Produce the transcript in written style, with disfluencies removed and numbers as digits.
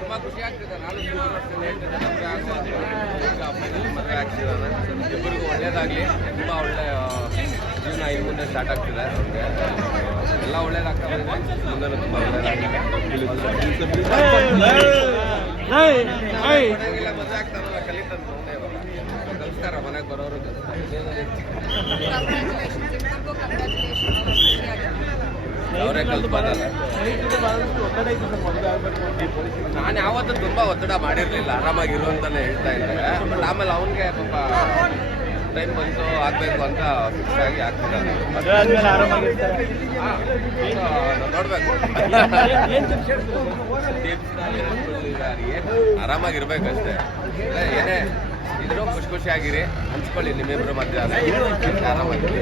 ತುಂಬಾ ಖುಷಿ ಆಗ್ತಿದೆ. ನಾನು ಮದುವೆ ಆಗ್ತಿದ್ದಾನೆ. ಇಬ್ಬರಿಗೂ ಒಳ್ಳೇದಾಗಲಿ. ತುಂಬ ಒಳ್ಳೆ ಜೀವನ ಇನ್ನು ಮುಂದೆ ಸ್ಟಾರ್ಟ್ ಆಗ್ತಿದೆ. ಅವ್ರಿಗೆ ಎಲ್ಲ ಒಳ್ಳೇದಾಗ್ತಾ ಇದೆ. ಮುಂದೆ ತುಂಬ ಒಳ್ಳೇದಾಗಿದೆ. ಮದುವೆ ಆಗ್ತಾರಲ್ಲ, ಕಲಿತಂದು ಕಲಿಸ್ತಾರ ಮನೆಗೆ ಬರೋರು. ಅವರೇ ಕಲ್ತ್ಬೋದಲ್ಲ. ನಾನು ಯಾವತ್ತೂ ತುಂಬ ಒತ್ತಡ ಮಾಡಿರಲಿಲ್ಲ, ಆರಾಮಾಗಿರುವಂತಾನೆ ಹೇಳ್ತಾ ಇದ್ದಾಗ. ಬಟ್ ಆಮೇಲೆ ಅವನಿಗೆ ಪಾಪ ಟೈಮ್ ಬಂತು ಆಗ್ಬೇಕು ಅಂತ ಫಿಕ್ಸ್ ಆಗಿ ಆಗ್ತಿದ್ದಾರೆ. ನೋಡ್ಬೇಕು, ಆರಾಮಾಗಿರ್ಬೇಕಷ್ಟೇ. ಏನೇ ಇದ್ರೂ ಖುಷಿಯಾಗಿರಿ, ಹಂಚ್ಕೊಳ್ಳಿ ನಿಮ್ಮಿಬ್ಬರ ಮಧ್ಯ ಆರಾಮಾಗಿರಿ.